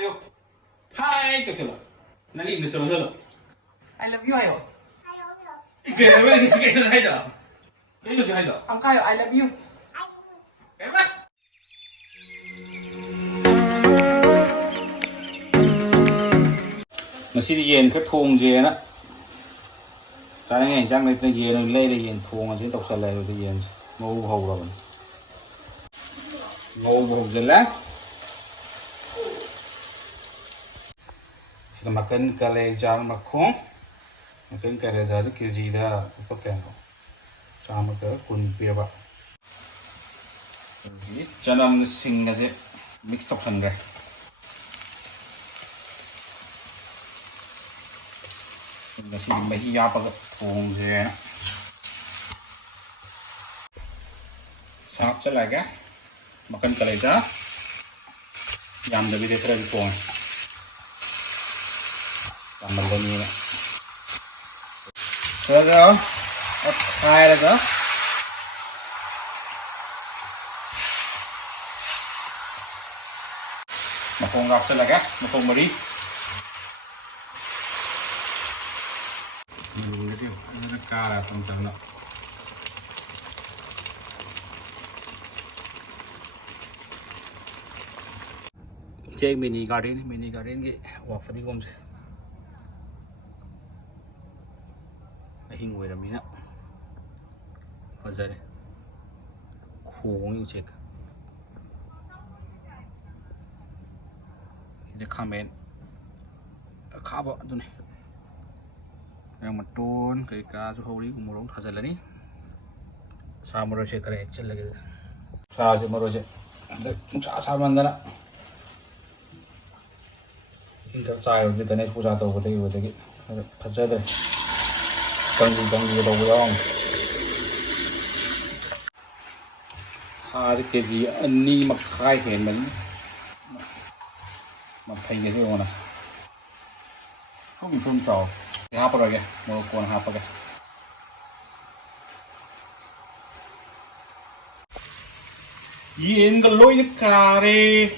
Ayo. Hai to kilo. Nang English to hello. I love you ayo. Kaya ba kaya na ito? Kaya siya ito. Ang kayo, I love you. Kaya ba? Masih yen cái thùng gì đó. Cái này chắc là cái yen nó lấy cái yen thùng ở trên tộc sài rồi cái yen ngô hầu rồi. Ngô hầu gì lá? Kita makan kaleja makan. Makan kaleja itu kiri dah pakai apa? Sama ke kun biar. Jadi jangan sing aja mix up sangga. Nasi mahi apa ke thùng je. Sap se lagi. Makan kaleja. Yam dah bisa terus pun. Tambah lagi ni. Terus, khai lagi. Makan rap se lagi. Makan mari. Ini ada cara tentang nak. Cek mini garden ke wafer di kom se. Ahin gue dah mina. Azar. Khung cek. Ini kamen. Kaba tu ni. Yang matun kai ka su hori umurong thajalani samaro se kare chal lage sa se maro se cha sa mandana inter chai ro de ne puja to bo de phajade kangi do yong sa je kg ani makhai hen man ma thai ge se ona sum chao hap rồi kìa, một con hap kìa. Yên cái lối nước cà đi.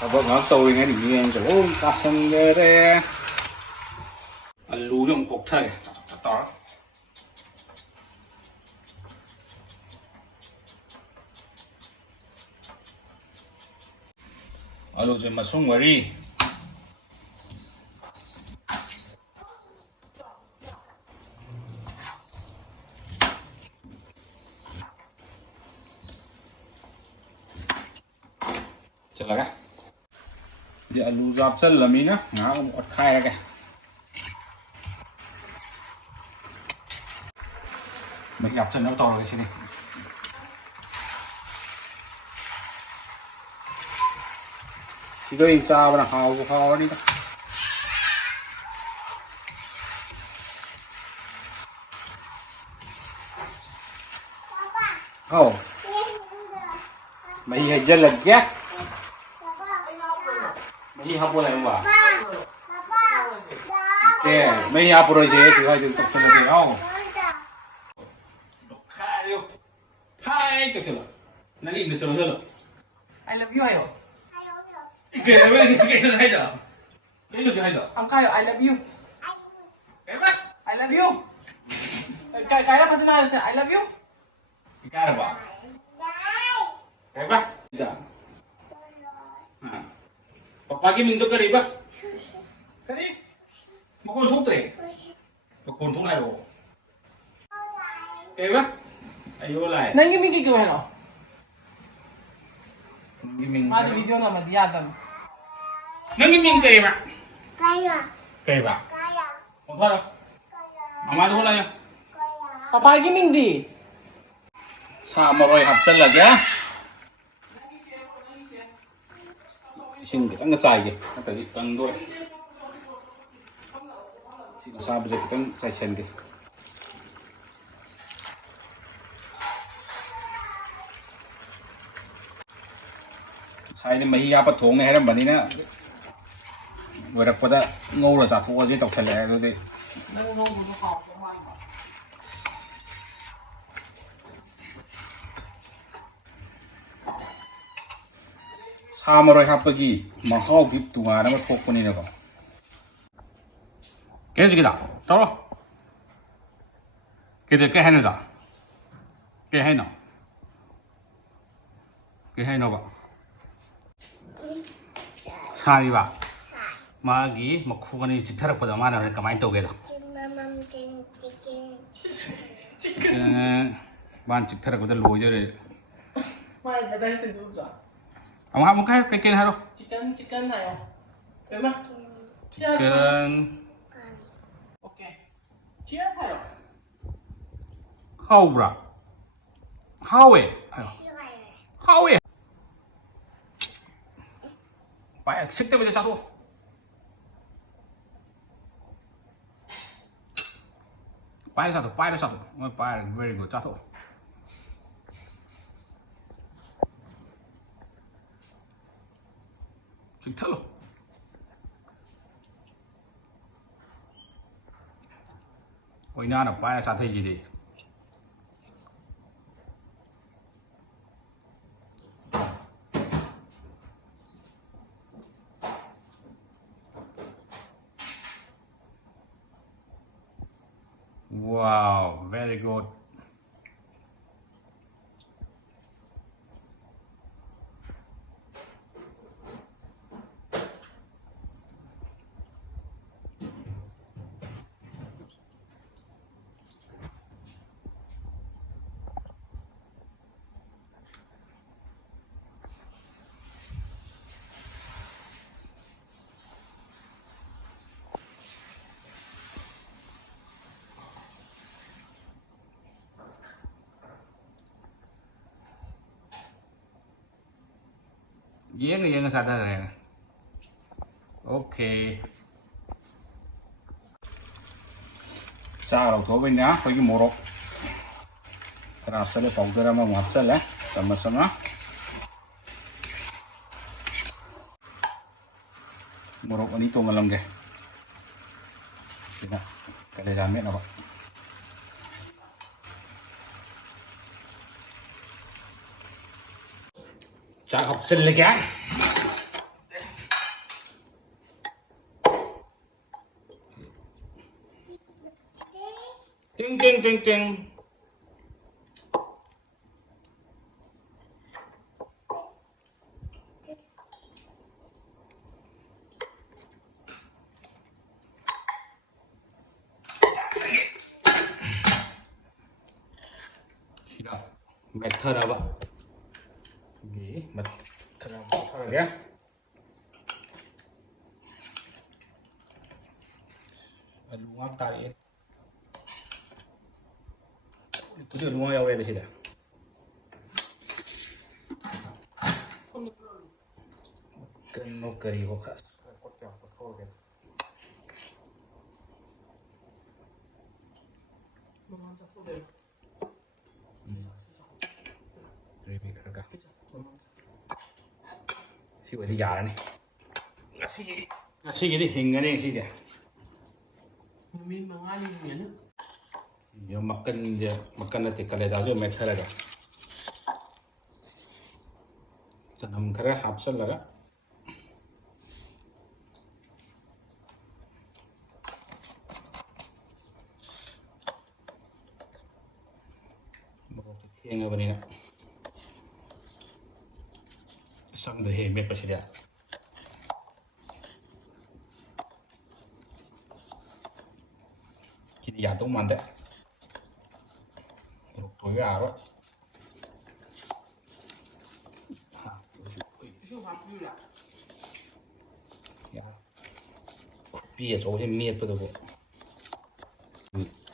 Các bạn nói tôi nghe được yên rồi ôm cá sông đây. Alu trong cuộc thầy, to. Alu je masung wari. Chala ka. Di alu rap sel lami na, nga ot khai ka. Mình gặp chân nó to cái này. Thì tôi sao mà hào đi ta. Oh. Mày hay chơi lật ghét. Mày học bộ này không ạ? Ok, mày học bộ rồi thì phải dùng tập cho nó không? Hai cái kiểu. Nãy English rồi hello. I love you ayo. Kaya ba kaya na ito? Kaya siya ito. Ang kayo, I love you. Kaya ba? I love you. Kaya pa sinayo siya, I love you. Kaya ba? Kaya ba? Ito. Pagpagi mingdo ka rin ba? Kani? Makuntok tayo. Makuntok na ito. Kaya ba? Ayaw lai. Nangimig ikaw ano? Nangiming. Ada video na madiyadan. Nangiming ka rin ba? Kaya. Kaya ba? Kaya. O para? Mama ko lang yan. Papagiming di. Sama rồi hapsan lagi ya. Sing kita ngecai je. Tadi tang doi. Sing sabi je kita cai sen ke. Sai ni mahi apa thong ni heram bani na. Warak pada ngau ra cha thu je tok thale do de. 사물을 합하기 mahau vip tunga na mathokpani na ko kedigida toro ke haina da ke haina ba sari ba magi makhugani chithar pada mana kamai to ge da chicken ban chithar ko da loire mai ở đây sử dụng rồi ông ăn một cái hả đâu chicken này à thế mà chicken ok cheers hay rồi hao bra hao ấy phải xích tới bây giờ cho tôi phải sao tôi phải very good cho tôi chính thức luôn ôi na nó phải là sao thế gì đi wow very good Yên sao đây này ok sao đầu thố bên đó phải cái mồ rọc rạp sẽ lấy phòng ra mà ngọt sẽ lấy sama mồ rọc ini tuh ngelam deh kita Kaleja met apa chả học sinh lấy cá ting Sida method apa gini method ya luang tarik itu dia luang yang ada sini keno kari hokas sih udah jalan nih nasi gini hingga nih sih dia mình mà ngon như nữa ya makan nanti Kaleja aja method ada Chanamga kare hapsal laga yang apa ni nak sang deh Metpasisu dia kini ya tuh mantep tuh ya apa ya biar jauh sih miet betul bu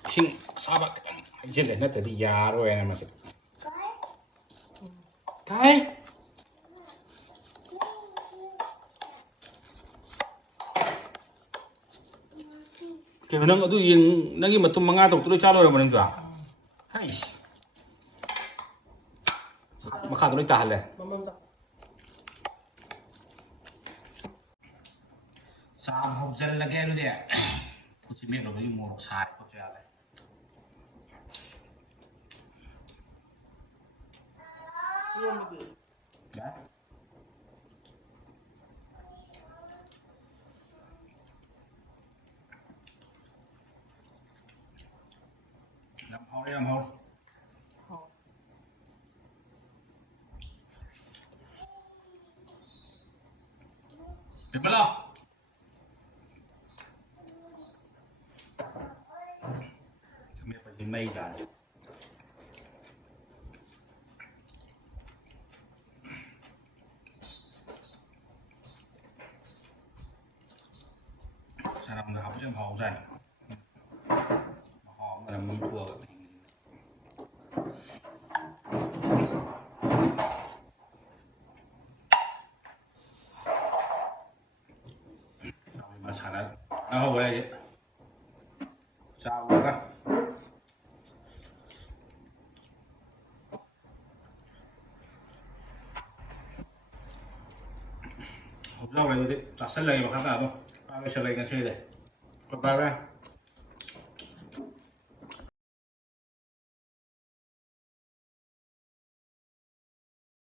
sing sahabat kita aja deh nanti tadi ya roh ya masih kai cái nâng ở tôi nâng cái mà tôi mang ngã tôi trao đổi mà nâng cả hay mà khá tôi ta hả sao học dân là cái nữa đấy tôi chỉ biết là cái mùa sạt có chuyện này đấy Yam Haor. Ipala. May pa din may dyan. Chanamga Metpasisu Tarae. Họ là Manipur. Masala. Ako wala yun. Sa uga. Hộp rau này rồi đấy. Chả sẵn lầy vào khá cả không? Ba mươi sẵn lầy gần chơi đây. Còn ba ra.